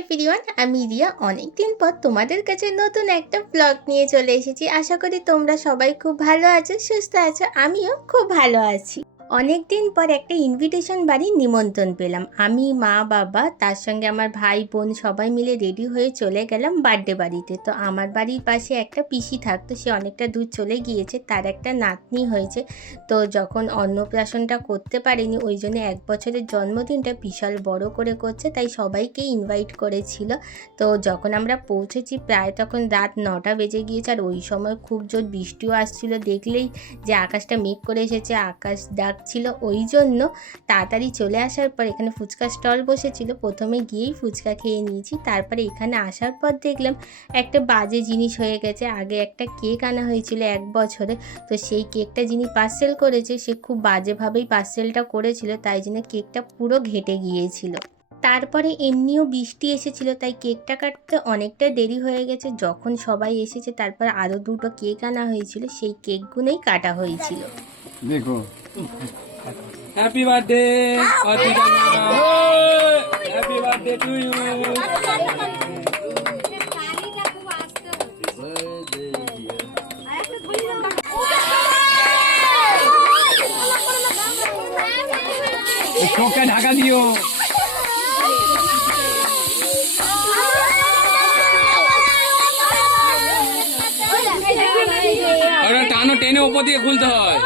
Everyone, আমি রিয়া। অনেক দিন পর তোমাদের কাছে নতুন একটা ব্লগ নিয়ে চলে এসেছি। আশা করি তোমরা সবাই খুব ভালো আছো, সুস্থ আছো। আমিও খুব ভালো আছি। অনেক দিন পর একটা ইনভিটেশন বাড়ির নিমন্ত্রণ পেলাম। আমি, মা, বাবা, তার সঙ্গে আমার ভাই বোন সবাই মিলে রেডি হয়ে চলে গেলাম বার্থডে বাড়িতে। তো আমার বাড়ির পাশে একটা পিসি থাকতো, সে অনেকটা দূর চলে গিয়েছে, তার একটা নাতনি হয়েছে। তো যখন অন্নপ্রাশনটা করতে পারেনি, ওই জন্য 1 বছরের জন্মদিনটা বিশাল বড় করে করছে, তাই সবাইকে ইনভাইট করেছিল। তো যখন আমরা পৌঁছেছি প্রায় তখন রাত 9টা বেজে গিয়েছে, আর ওই সময় খুব জোর বৃষ্টিও আসছিল। দেখলেই যে আকাশটা মেঘ করে এসেছে, আকাশ ডাকছিল, ওই জন্য তাড়াতাড়ি চলে আসার পর এখানে ফুচকা স্টল বসেছিল। প্রথমে গিয়েই ফুচকা খেয়ে নিয়েছি, তারপরে এখানে আসার পর দেখলাম একটা বাজে জিনিস হয়ে গেছে। আগে একটা কেক আনা হয়েছিল 1 বছরে, তো সেই কেকটা যিনি পার্সেল করেছে সে খুব বাজেভাবেই পার্সেলটা করেছিল, তাই জন্য কেকটা পুরো ঘেটে গিয়েছিল। তারপরে এমনিও বৃষ্টি এসেছিল, তাই কেকটা কাটতে অনেকটা দেরি হয়ে গেছে। যখন সবাই এসেছে তারপর আরও 2টো কেক আনা হয়েছিল, সেই কেকগুলোই কাটা হয়েছিল। দেখো, happy birthday Arpita madam, happy birthday to you. চোখটা ঢাকা দিও। ওরা টানো, টেনে ওপর দিয়ে খুলতে হয়।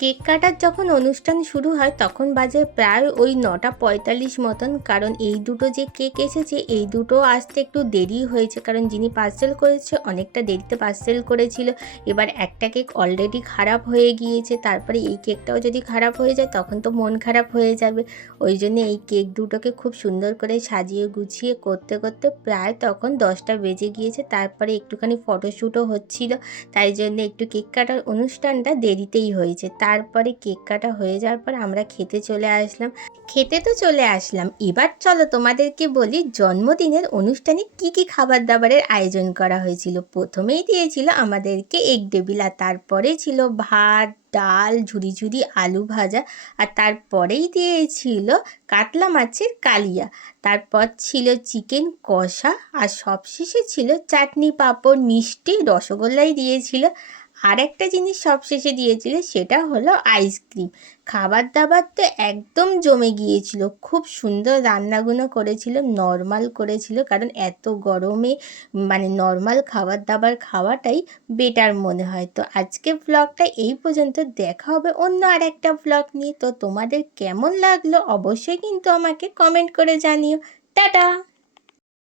কেক কাটার যখন অনুষ্ঠান শুরু হয় তখন বাজে প্রায় ওই 9টা 45 মতন। কারণ এই দুটো যে কেক এসেছে এই দুটো আসতে একটু দেরি হয়েছে, কারণ যিনি পার্সেল করেছে অনেকটা দেরিতে পার্সেল করেছিল। এবার একটা কেক অলরেডি খারাপ হয়ে গিয়েছে, তারপরে এই কেকটাও যদি খারাপ হয়ে যায় তখন তো মন খারাপ হয়ে যাবে। ওই জন্য এই কেক দুটোকে খুব সুন্দর করে সাজিয়ে গুছিয়ে করতে করতে প্রায় তখন 10টা বেজে গিয়েছে। তারপরে একটুখানি ফটোশ্যুটও হচ্ছিল, তাই জন্য একটু কেক কাটার অনুষ্ঠানটা দেরিতেই হয়েছে। তারপরে কেক কাটা হয়ে যাওয়ার পর আমরা খেতে চলে আসলাম। এবার চলো তোমাদেরকে বলি জন্মদিনের অনুষ্ঠানে কি কি খাবার দাবারের আয়োজন করা হয়েছিল। প্রথমেই দিয়েছিল আমাদেরকে এগ টেবিল, আর তারপরে ছিল ভাত, ডাল, ঝুরি ঝুরি আলু ভাজা, আর তারপরেই দিয়েছিল কাতলা মাছের কালিয়া, তারপর ছিল চিকেন কষা, আর সবশেষে ছিল চাটনি, পাঁপড়, মিষ্টি, রসগোল্লাই দিয়েছিল। আর একটা জিনিস সবশেষে দিয়েছিল, সেটা হলো আইসক্রিম। খাবার দাবার তো একদম জমে গিয়েছিল, খুব সুন্দর রান্নাগুলো করেছিল, নর্মাল করেছিল, কারণ এত গরমে মানে নর্মাল খাবার দাবার খাওয়াটাই বেটার মনে হয়। তো আজকে ব্লগটা এই পর্যন্ত, দেখা হবে অন্য আর একটা ব্লগ নিয়ে। তো তোমাদের কেমন লাগলো অবশ্যই কিন্তু আমাকে কমেন্ট করে জানিও। টাটা।